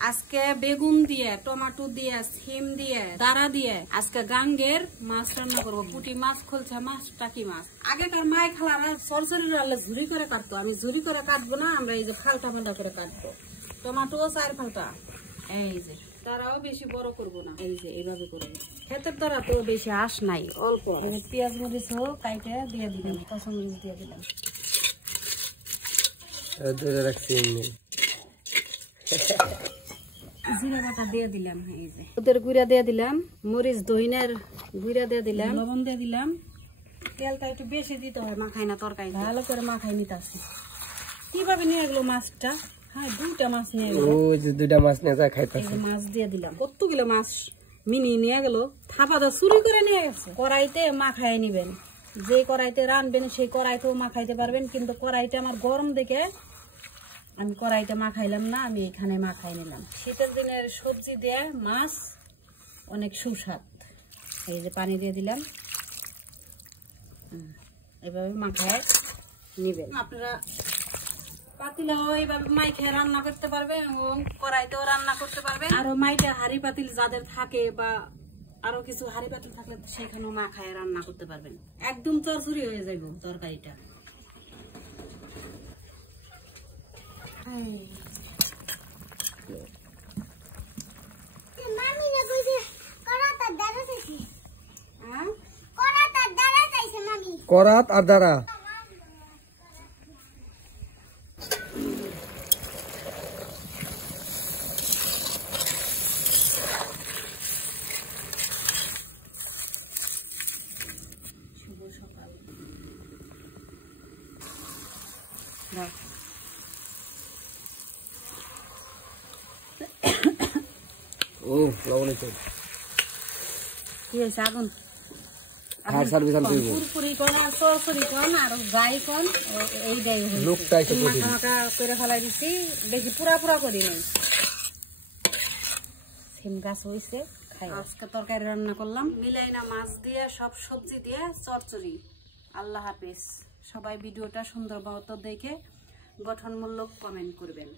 আজকে বেগুন দিয়ে, টমেটো দিয়ে, সিম দিয়ে, দাঁড়া দিয়ে আজকে গাঙ্গের মাছ রান্না করবো। পুঁটি মাছ, খলছে মাছ, টাকি মাছ। আগেকার মায় খালারা সরসরি রান্না ঝুরি করে কাটতো, আমি ঝুরি করে কাটবো না, আমরা এই যে ফালটা ফালটা করে কাটবো। টমেটো 4 ফালটা, এই যে তারাও বেশি বড় করবো না, এই যে এইভাবে করবো। ক্ষেতের দ্বারা তো বেশি আঁশ নাই, অল্প। পেঁয়াজ মরিচ কাইটে দিয়ে দিলাম, কাঁচামরিচ দিয়ে দিলাম, জিরা বাটা দিয়ে দিলাম, এই যে ওদের গুঁড়া দিয়ে দিলাম, মরিচ ধইনার গুঁড়া দিয়ে দিলাম, লবণ দিয়ে দিলাম। তেলটা একটু বেশি দিতে হয়, মাখাই না তরকারি, ভালো করে মাখাই নিতে আসি। কিভাবে নিয়ে গেলো মাছটা? হ্যাঁ, 2টা মাছ নিয়ে গেল। ওই যে 2টা মাছ নিয়ে যা খাইতেছে, মাছ দিয়ে দিলাম। কতগুলো মাছ মিনি নিয়ে গেল, থাপাদা চুরি করে নিয়ে গেছে। কড়াইতে মাখাই নিবেন, যে কড়াইতে রানবেন সেই কড়াইতেও মাখাইতে পারবেন, কিন্তু কড়াইতে আমার গরম দেখে আমি কড়াইতে মাখাইলাম না, আমি এখানে মাখাই নিলাম। শীতের দিনের সবজি দিয়ে মাছ অনেক সুস্বাদ। এই যে পানি দিয়ে দিলাম, এভাবে মাখায় নিবেন। আপনারা পাতিলাও এইভাবে মাইখে রান্না করতে পারবেন এবং কড়াইতেও রান্না করতে পারবেন। আরো মাইটা হাড়ি পাতিল যাদের থাকে বা আরো কিছু হাড়ি পাতিল থাকলে সেখানেও মাখায় রান্না করতে পারবেন। একদম চরচুরি হয়ে যাইব তরকারিটা। করাত আর দ্বারা শুভ সকাল। ও লবণ আছে, কি হয়েছে? আগুন পুরপুরি কোন আর সরসরি কোন আর গাই কোন, এইটাই মাখা মাখা করে ফেলাই দিচ্ছি, বেশি পুরা পুরা করি নাই। সিম গাছ হয়েছে, খাই। আজকে তরকারি রান্না করলাম মিলাই না মাছ দিয়ে, সব সবজি দিয়ে চচ্চড়ি। আল্লাহ হাফেজ। সবাই ভিডিওটা সুন্দর মতো দেখে গঠনমূলক কমেন্ট করবেন।